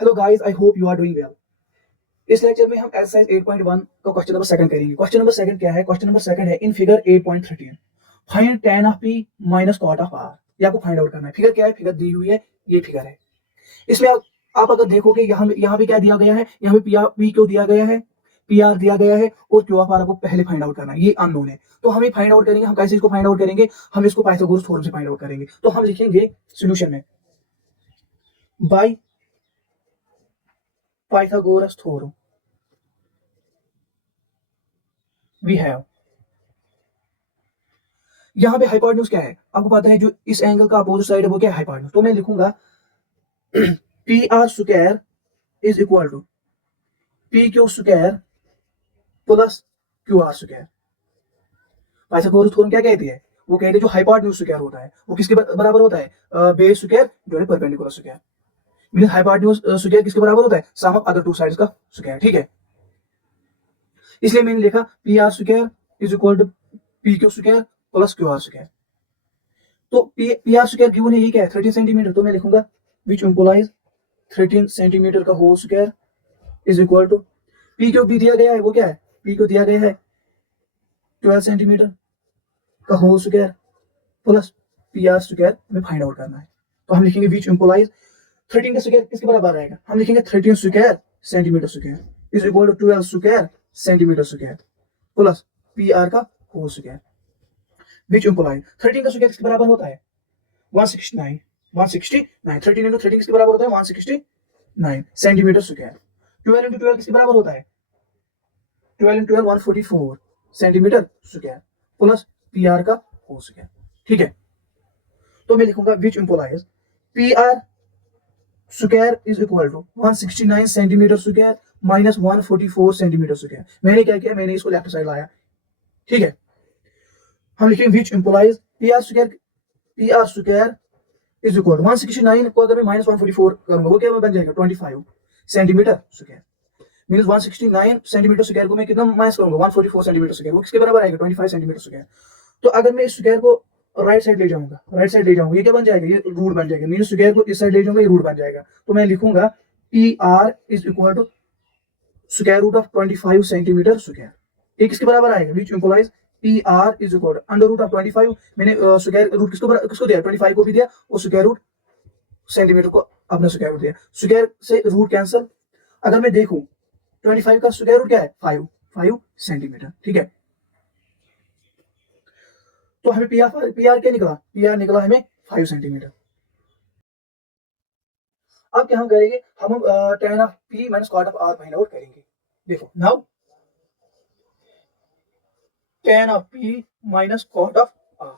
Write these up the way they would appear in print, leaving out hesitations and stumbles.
Hello guys, I hope you are doing well. इस lecture में हम एक्सरसाइज 8.1 का क्वेश्चन नंबर सेकंड करेंगे। क्वेश्चन नंबर सेकंड क्या है? क्वेश्चन नंबर सेकंड है in figure 8.13 find tan of p minus cot of r। ये आपको फाइंड आउट करना है। फिगर क्या है? फिगर दी हुई है, ये फिगर है। इसमें आप अगर देखोगे यहाँ पे क्या दिया गया है, यहाँ पे p क्यों दिया गया है, pr दिया गया है और q ऑफ r आपको पहले फाइंड आउट करना है। ये अननोन है, तो हम फाइंड आउट करेंगे। हम कैसे इसको फाइंड आउट करेंगे? हम इसको पाइथागोरस थ्योरम से फाइंड आउट करेंगे। तो हम लिखेंगे सॉल्यूशन में by Pythagoras theorem we have. यहाँ पे हाइपोटेन्यूज क्या है आपको पता है, जो इस एंगल का अपोजिट साइड है वो क्या है? हाइपोटेन्यूज। तो मैं लिखूंगा P R square is equal to P Q square plus Q R square. Pythagoras theorem क्या कहती है? वो कहते हैं जो हाइपोटेन्यूज स्क्वायर होता है वो किसके बराबर होता है? बेस स्क्वायर जो है perpendicular square. Means hypotenuse square किसके बराबर होता है? Sum of other two sides का स्क्वायर। ठीक है, इसलिए मैंने लिखा P R square is equal to P Q square plus Q R square. तो पी आर स्क्वायर गिवन है, ये क्या है? 13 सेंटीमीटर। तो मैं लिखूंगा विच इंप्लाइज 13 सेंटीमीटर का whole square is equal to P Q भी दिया गया है, वो क्या है? पी क्यू दिया गया है 12 सेंटीमीटर का whole square plus P R square हमें फाइंड आउट करना है। तो हम लिखेंगे विच इंप्लाइज 13 का स्क्वायर किसके बराबर आएगा? हम लिखेंगे 13 square centimetre square is equal to 12 square centimetre square plus P R का होल स्क्वायर। विच इंप्लाइज 13 का स्क्वायर किसके बराबर होता है? 169। 169 13 इंटू 13 किसके बराबर होता है? 169 सेंटीमीटर स्क्वायर। 12 इंटू 12 किसके बराबर होता है? 12 into 12 144 centimetre square plus P R का होल स्क्वायर। ठीक है, तो मैं लिखूंगा which implies P R square is equal to 169 centimetre square minus 144 centimetre square. मैंने क्या किया? मैंने इसको लेफ्ट साइड लाया। ठीक है, हम लिखेंगे which implies P R square is equal to 169 को अगर मैं माइनस 144 करूंगा वो क्या बन जाएगा? 25 centimetre square. Means 169 centimetre square को मैं कितना माइनस करूंगा? 144 सेंटीमीटर स्क्वायर, वो किसके बराबर आएगा? 25 सेंटीमीटर स्क्वायर। तो अगर मैं इस स्क्वायर को राइट साइड ले जाऊंगा, ये क्या बन जाएगा? ये रूट बन जाएगा। मींस स्क्वायर को इस साइड ले जाऊंगा, ये रूट बन जाएगा। तो मैं लिखूंगा P R is equal to square root of 25 centimetre square. ये किसके बराबर आएगा? Which implies P R is equal under root of 25। मैंने स्क्वायर रूट किसको दिया? 25 को भी दिया और स्क्वायर रूट सेंटीमीटर को अपना स्क्वायर रूट दिया। स्क्वायर से रूट कैंसिल। अगर मैं देखूं 25 का स्क्वायर रूट क्या है? 5 सेंटीमीटर। ठीक है, तो हमें पी आर क्या निकला? पी आर निकला हमें 5 सेंटीमीटर। अब क्या हम करेंगे? हम tan of p minus cot of r find out करेंगे। देखो now tan of p minus cot of r।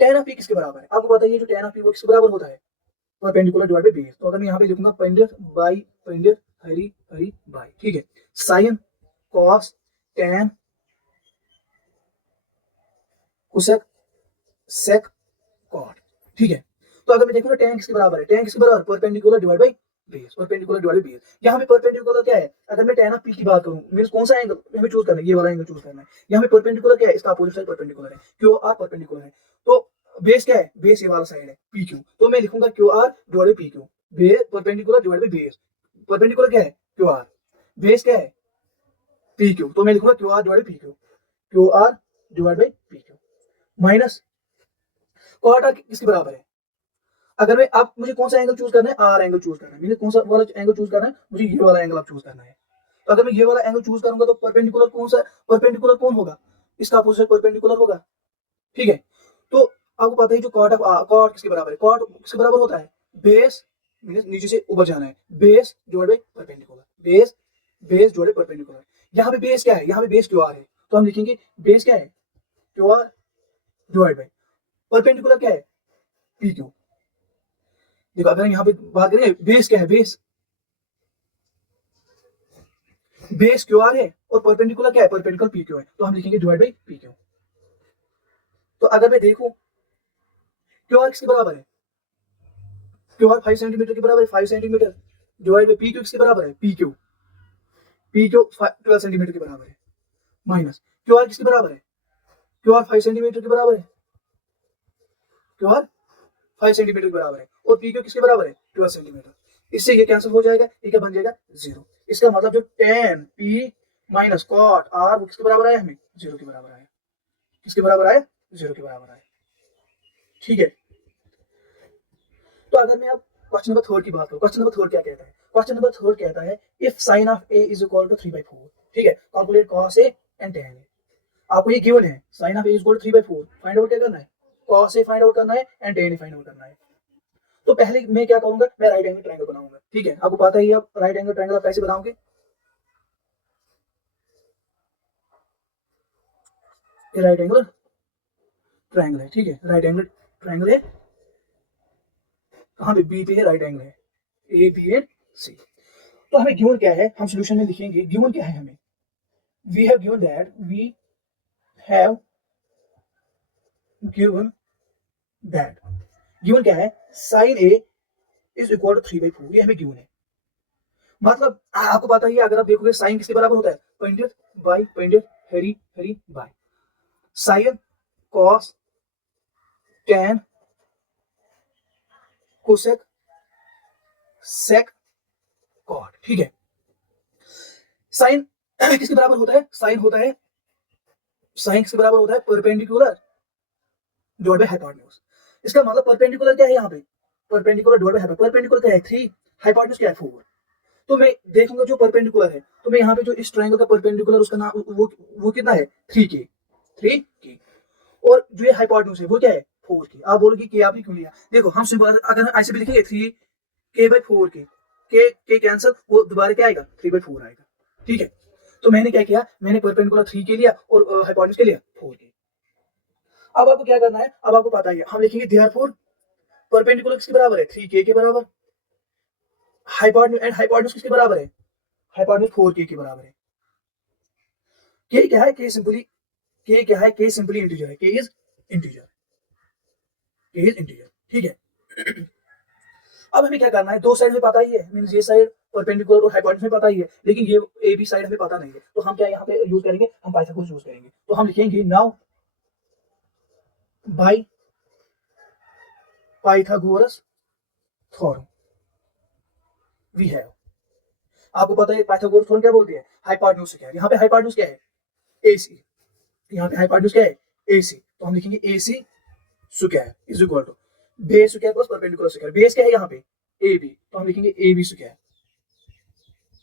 tan of p किसके बराबर है? आपको पता है जो tan ऑफ p वो किसके बराबर होता है? Perpendicular divide by base. तो अगर मैं यहाँ पे लिखूंगा पेंडिर बाय पेंडिर हरी हरी बाय। ठीक है, sine cos tan cosec sec cot. ठीक है, तो अगर मैं देखूंगा tan किसके बराबर है? tan किसके बराबर? Perpendicular divide by base. Perpendicular divide by base. यहाँ पे परपेंडिकुलर क्या है? अगर मैं tan ऑफ p की बात करूं, मींस कौन सा एंगल हमें चूज करना है? ये वाला एंगल चूज करना है। यहाँ पे परपेंडिकुलर क्या है? इसका अपोजिट साइड परपेंडिकुलर है, क्यू आर परपेंडिकुलर है। तो बेस क्या है? बेस ये वाला साइड है पी क्यू। तो मैं लिखूंगा Q R divide by P Q. Base perpendicular divide by base. Perpendicular क्या है? Q R. बेस क्या है? P Q. तो मैं लिखूंगा Q R divide by P Q. Q R divide by P Q minus cot R किसके बराबर है? अगर मैं अब मुझे कौन सा एंगल चूज करना है? आर एंगल चूज करना है। मैंने कौन सा वाला एंगल चूज करना है? मुझे ये वाला एंगल अब चूज करना है। तो अगर मैं ये वाला एंगल चूज करूंगा तो परपेंडिकुलर कौन सा? परपेंडिकुलर कौन होगा? इसका अपोजिट परपेंडिकुलर होगा। ठीक है, तो आपको पता है जो कॉट ऑफ कॉट किसके बराबर है? कॉट किसके बराबर होता है? बेस नीचे से ऊपर जाना है, base divide by perpendicular. Base divide by perpendicular. यहाँ पे बेस क्या है? यहाँ पे बेस क्यू आर है, तो हम लिखेंगे बेस क्या है? Q R divide by perpendicular क्या है? P Q. देखो अगर यहाँ पे बात करें बेस क्या है? बेस क्यू आर है और परपेंडिकुलर क्या है? परपेंडिकुलर पी क्यू है, तो हम लिखेंगे डिवाइड बाई पी क्यू। तो अगर मैं देखूं क्यू आर किसके बराबर है? क्यू आर 5 सेंटीमीटर के बराबर है। 5 centimetre divide by P Q किसके बराबर है? P Q. P Q 12 centimetre के बराबर है माइनस क्यू आर किसके बराबर है? क्यू आर 5 सेंटीमीटर के बराबर है। क्यू आर 5 सेंटीमीटर के बराबर है और पी क्यू किसके बराबर है? 12 सेंटीमीटर। इससे ये कैंसिल हो जाएगा, ये क्या बन जाएगा 0। इसका मतलब जो tan p minus cot r वो किसके बराबर आया, हमें 0 के बराबर आया। किसके बराबर आया, 0 के बराबर आया। ठीक है, तो अगर मैं अब क्वेश्चन नंबर 3 की बात करूं, क्वेश्चन नंबर 3 क्या कहता है, क्वेश्चन नंबर 3 कहता है if sine of a is equal to 3/4। ठीक है, calculate cos a and tan a। आपको ये गिवन है sine of a is equal to 3/4, find out क्या करना है, cos a फाइंड आउट करना है and tan a find out करना है। तो पहले मैं क्या करूंगा, मैं राइट एंगल ट्रायंगल बनाऊंगा। ठीक है, आपको पता ही है आप राइट एंगल ट्रायंगल आप कैसे बनाओगे, ये राइट एंगल ट्रायंगल है। ठीक है, राइट एंगल ट्रायंगल है, कहां पे, बी पे है, राइट एंगल है, ए बी एंड सी। तो हमें गिवन क्या है, हम सॉल्यूशन में लिखेंगे गिवन क्या है हमें, we have given that, we have given that, given क्या है, sine A is equal to 3/4, ये हमें गिवन है। मतलब आपको पता ही है, अगर आप देखोगे साइन किसके बराबर होता है, पंडित बाई पंडित, हरी हरी बाई, sine cos tan cosec sec cot. ठीक है, साइन किसके बराबर होता है, साइन होता है, साइन किसके बराबर होता है, परपेंडिकुलर डिवाइड बाय हाइपोटेन्यूज। इसका मतलब परपेंडिकुलर क्या है, यहाँ पे perpendicular divide by hypotenuse, perpendicular क्या है 3, हाइपोटेन्यूज क्या है 4। तो मैं देखूंगा जो परपेंडिकुलर है, तो मैं यहाँ पे जो इस ट्रायंगल का परपेंडिकुलर उसका नाम वो कितना है 3k, 3k, और जो ये हाइपोटेन्यूज है वो क्या है 4k। आप बोलोगे कि आपने क्यों लिया, देखो हम सिंपल अगर हम ऐसे भी लिखेंगे 3k/4k, के कैंसिल, वो दोबारा क्या आएगा 3/4 आएगा। ठीक है, तो मैंने क्या किया, मैंने परपेंडिकुलर 3k लिया और हाइपोटेन्यूज के लिया 4k। अब आपको क्या करना है, अब आपको पता ही है, हम लिखेंगे देयरफॉर परपेंडिकुलर किसके बराबर है 3k के बराबर, हाइपोटेन्यूज एंड हाइपोटेन्यूज किसके बराबर है, हाइपोटेन्यूज 4k के बराबर है। k क्या है, k सिंपली, k क्या है, k सिंपली इंटीजर है, k is integer, k is integer. ठीक है, अब हमें क्या करना है, दो साइड में पता ही है, मींस ये साइड परपेंडिकुलर और हाइपोटेन्यूज में पता ही है, लेकिन ये ए बी साइड हमें पता नहीं है, तो हम क्या यहाँ पे यूज करेंगे, हम पाइथागोरस यूज करेंगे। तो हम लिखेंगे now by Pythagoras theorem we have, आपको पता है पाइथागोरस थ्योरम क्या बोलती है, हाइपोटेन्यूज क्या है, यहाँ पे हाइपोटेन्यूज क्या है AC, यहाँ पे हाइपोटेन्यूज क्या है AC, तो हम लिखेंगे AC square is equal to base square plus perpendicular square, base क्या है यहाँ पे AB, तो हम लिखेंगे AB स्क्वायर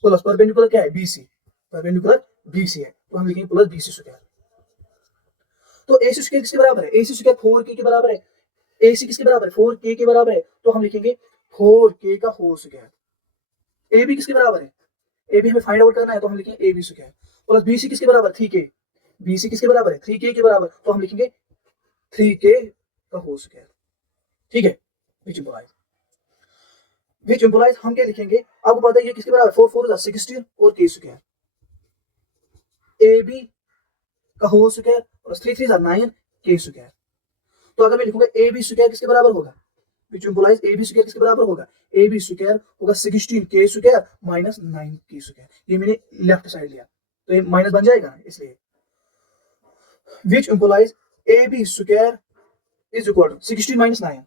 प्लस परपेंडिकुलर क्या है BC, परपेंडिकुलर BC है, तो हम लिखेंगे प्लस BC स्क्वायर। तो AC स्क्वायर किसके बराबर है, AC स्क्वायर 4k के बराबर है, AC किसके बराबर है 4k के बराबर है, तो हम लिखेंगे 4k का होल स्क्वायर। AB किसके बराबर है, AB हमें फाइंड आउट करना है, तो हम लिखेंगे AB स्क्वायर प्लस BC किसके बराबर 3k, BC किसके बराबर है 3k के बराबर, तो हम लिखेंगे 3k का होल स्क्वायर। ठीक है, विच इंप्लाइज हम क्या लिखेंगे, आपको पता है ये किसके बराबर 4 4 16 और k स्क्वायर, AB का whole square plus 3 3 9 k square. तो अगर मैं लिखूंगा AB स्क्वायर किसके बराबर होगा, विच इंप्लाइज AB स्क्वायर किसके बराबर होगा, AB स्क्वायर होगा 16 k square minus 9 k square, ये मैंने लेफ्ट साइड लिया तो ये माइनस बन जाएगा, इसलिए which implies AB square is equal to 16 minus 9,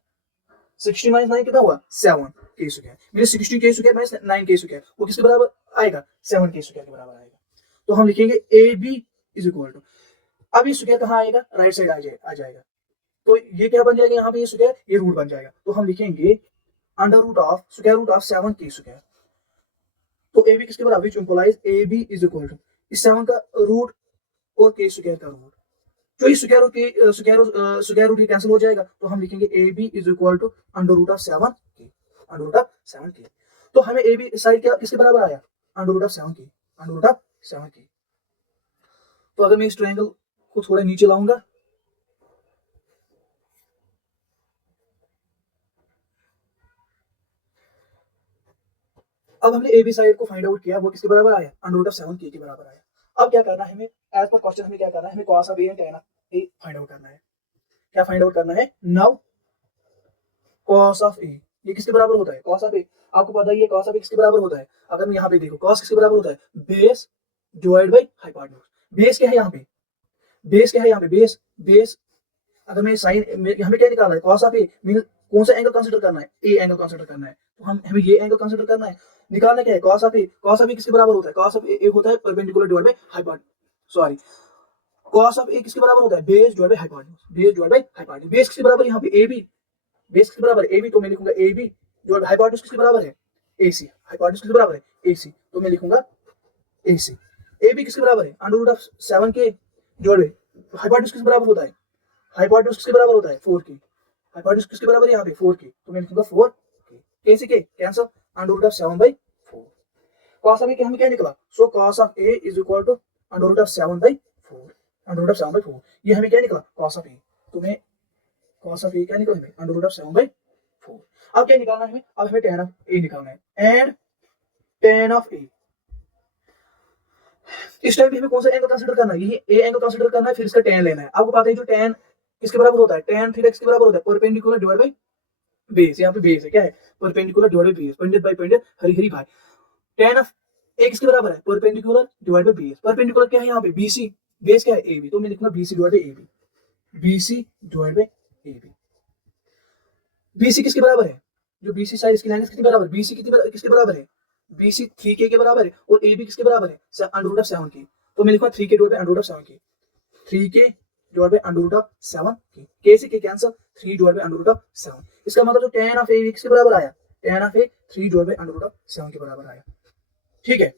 16 minus 9 कितना हुआ 7 k स्क्वायर, मेरे 16 k square minus 9 k square वो किसके बराबर आएगा 7 k स्क्वायर के बराबर आएगा। तो हम लिखेंगे AB इज इक्वल टू, अब ये स्क्वायर कहाँ आएगा, राइट साइड आ जाएगा, तो ये क्या बन जाएगा, यहाँ पे ये स्क्वायर ये रूट बन जाएगा, तो हम लिखेंगे under root of square root of 7 k square. तो AB किसके बराबर, which implies AB is equal to इस 7 का रूट और k स्क्वायर का रूट, जो ये स्क्वायर रूट के स्क्वायर रूट कैंसिल हो जाएगा, तो हम लिखेंगे AB is equal to under root of 7k, under root of 7k। तो हमें AB साइड क्या किसके बराबर आया, under root of 7k, under root of 7k। तो अगर मैं इस ट्रायंगल को थोड़ा नीचे लाऊंगा, अब हमने AB साइड को फाइंड आउट किया, वो किसके बराबर आया अंडर रूट ऑफ 7k के बराबर आया। अब क्या करना है हमें, एज पर क्वेश्चन हमें क्या करना है, हमें cos of A and tan of A find out करना है। क्या फाइंड आउट करना है, नाउ cos ऑफ A ये किसके बराबर होता है, cos ऑफ A, आपको पता ही है cos ऑफ A किसके बराबर होता है, अगर मैं यहाँ पे देखो cos किसके बराबर होता है, base divide by hypotenuse. Base क्या है यहाँ पे, बेस क्या है यहाँ पे, बेस अगर मैं साइन यहाँ पे क्या निकालना है cos ऑफ A मींस कौन सा एंगल कंसीडर करना है, ए एंगल कंसीडर करना है, तो हमें ये एंगल कंसीडर करना है। निकालना क्या है, cos of A. cos of A किसके बराबर होता है, cos ऑफ ए होता है perpendicular divide by hypotenuse, sorry cos of A किसके बराबर होता है, base divide by hypotenuse, base divide by hypotenuse. Base किसके बराबर है यहाँ पे, ए बी, बेस किसके बराबर है, ए बी, तो मैं लिखूंगा ए बी डिवाइड हाइपोटेन्यूज किसके बराबर है, ए सी, हाइपोटेन्यूज किसके बराबर है, ए सी, तो मैं लिखूंगा ए सी। ए बी किसके बराबर है, under root of 7k divide by hypotenuse किसके बराबर होता है, हाइपोटेन्यूज किसके बराबर होता है 4k, हाइपोटेन्यूज किसके बराबर है यहाँ पे 4k, तो मैं लिखूंगा 4k, k से k cancel, under root of 7/4। cos of A हमें क्या निकला, so cos of A is equal to under root of 7/4, under root of 7/4, ये हमें क्या निकला cos ऑफ ए, तो मैं cos ऑफ ए क्या निकला हमें अंडर रूट ऑफ 7/4। अब क्या निकालना है हमें, अब हमें tan ऑफ ए निकालना है, एंड tan ऑफ ए, इस टाइम पे हमें कौन सा एंगल कंसीडर करना है, ये ए एंगल कंसीडर करना है, फिर इसका tan लेना है। आपको पता है जो tan किसके बराबर होता है, tan थीटा किसके बराबर होता है, परपेंडिकुलर डिवाइड बाय बेस, यहाँ पे बेस है क्या है, परपेंडिकुलर डिवाइड बाय बेस, पंडित बाय पंडित हरी हरी भाई। tan ऑफ ए किसके बराबर है, perpendicular divide by base, perpendicular क्या है यहाँ पे BC, बेस क्या है AB, तो मैं लिखूंगा BC divide by AB, BC divide by AB। BC किसके बराबर है, जो BC साइड इसकी लेंथ कितनी बराबर, BC किसके बराबर है, BC 3k के बराबर है, और AB किसके बराबर है अंडर रूट ऑफ 7k, तो मैं लिखूंगा 3k divide by under root of 7k, 3k divide by under root of 7k, k से k cancel, 3 divide by under root of 7। इसका मतलब जो tan ऑफ a किसके बराबर आया, tan of a 3 divide by under root of 7 के बराबर आया। ठीक है।